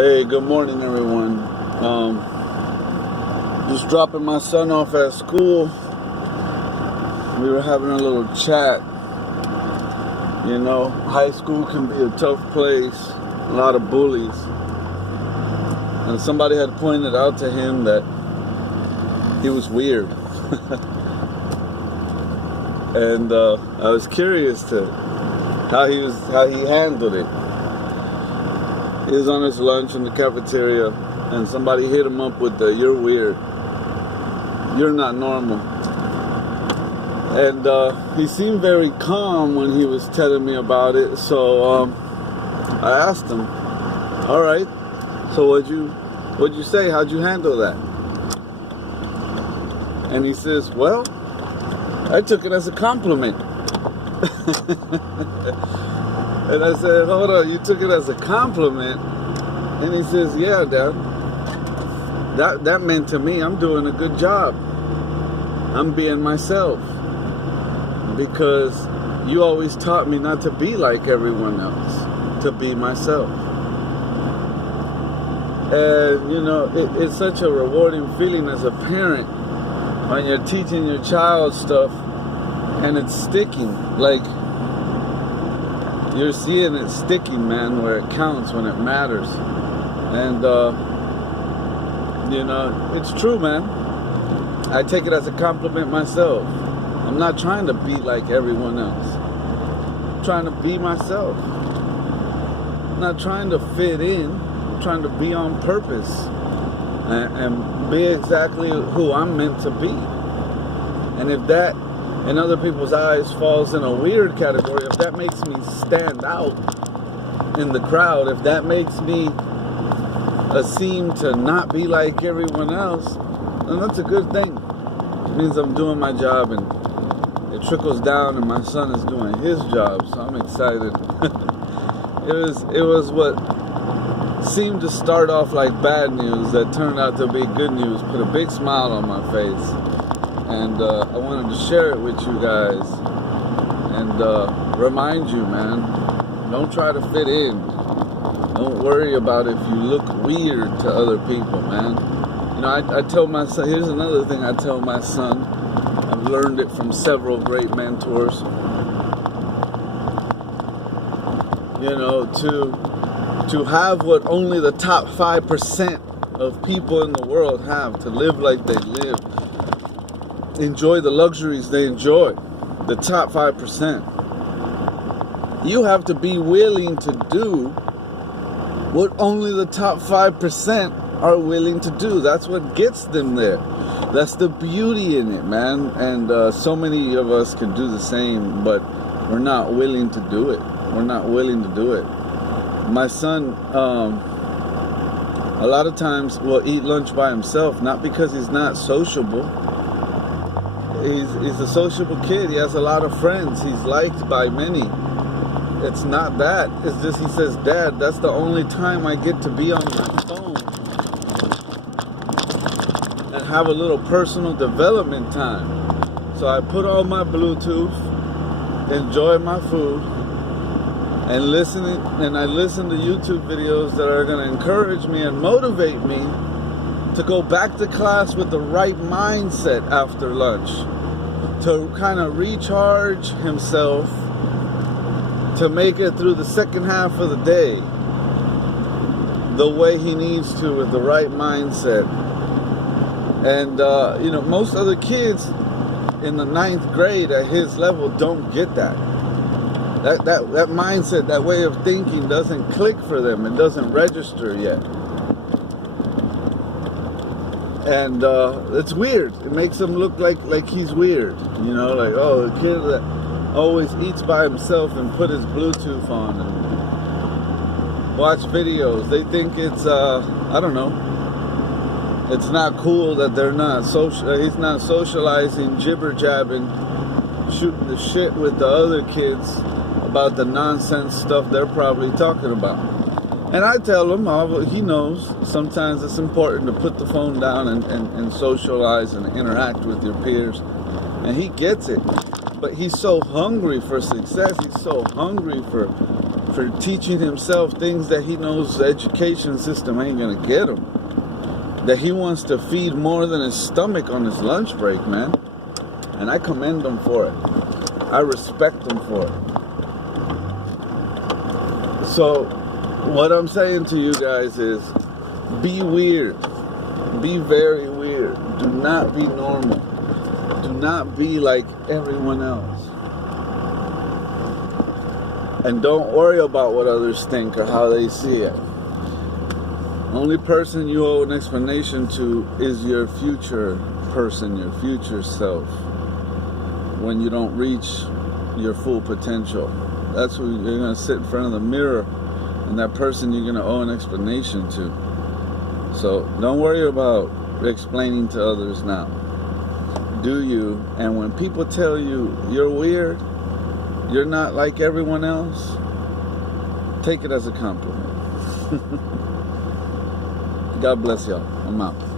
Hey, good morning, everyone. Just dropping my son off at school. We were having a little chat. You know, high school can be a tough place, a lot of bullies. And somebody had pointed out to him that he was weird. And I was curious to how he handled it. He was on his lunch in the cafeteria, and somebody hit him up with the "you're weird, you're not normal." And he seemed very calm when he was telling me about it. So I asked him, "All right, so what'd you say? How'd you handle that?" And he says, "Well, I took it as a compliment." And I said, "Hold on, you took it as a compliment?" And he says, "Yeah, Dad. That meant to me I'm doing a good job. I'm being myself. Because you always taught me not to be like everyone else, to be myself." And, you know, it's such a rewarding feeling as a parent when you're teaching your child stuff and it's sticking. Like, you're seeing it sticking, man, where it counts, when it matters. And, you know, it's true, man. I take it as a compliment myself. I'm not trying to be like everyone else. I'm trying to be myself. I'm not trying to fit in. I'm trying to be on purpose and be exactly who I'm meant to be. And if that, in other people's eyes, falls in a weird category, if that makes me stand out in the crowd, if that makes me seem to not be like everyone else, then that's a good thing. It means I'm doing my job and it trickles down and my son is doing his job, so I'm excited. It was what seemed to start off like bad news that turned out to be good news, put a big smile on my face. And I wanted to share it with you guys and remind you, man, don't try to fit in. Don't worry about if you look weird to other people, man. You know, I tell my son, here's another thing I tell my son. I've learned it from several great mentors. You know, to have what only the top 5% of people in the world have, to live like they live, enjoy the luxuries they enjoy, the top 5%. You have to be willing to do what only the top 5% are willing to do. That's what gets them there. That's the beauty in it, man. And so many of us can do the same, but we're not willing to do it. We're not willing to do it. My son, a lot of times will eat lunch by himself, not because he's not sociable. He's a sociable kid. He has a lot of friends. He's liked by many. It's not that. It's just he says, "Dad, that's the only time I get to be on my phone and have a little personal development time. So I put on my Bluetooth, enjoy my food, and I listen to YouTube videos that are going to encourage me and motivate me to go back to class with the right mindset after lunch, to kind of recharge himself, to make it through the second half of the day the way he needs to, with the right mindset." And you know, most other kids in the 9th grade at his level don't get that. That mindset, that way of thinking doesn't click for them. It doesn't register yet. And it's weird. It makes him look like he's weird. You know, like, oh, a kid that always eats by himself and put his Bluetooth on and watch videos. They think it's, I don't know, it's not cool that they're not he's not socializing, jibber-jabbing, shooting the shit with the other kids about the nonsense stuff they're probably talking about. And I tell him, he knows, sometimes it's important to put the phone down and socialize and interact with your peers. And he gets it. But he's so hungry for success. He's so hungry for for teaching himself things that he knows the education system ain't gonna get him. That he wants to feed more than his stomach on his lunch break, man. And I commend him for it. I respect him for it. So, what I'm saying to you guys is, be weird. Be very weird. Do not be normal. Do not be like everyone else. And don't worry about what others think or how they see it. Only person you owe an explanation to is your future person, your future self. When you don't reach your full potential. That's who you're going to sit in front of the mirror, and that person you're going to owe an explanation to. So don't worry about explaining to others now. Do you? And when people tell you you're weird, you're not like everyone else, take it as a compliment. God bless y'all. I'm out.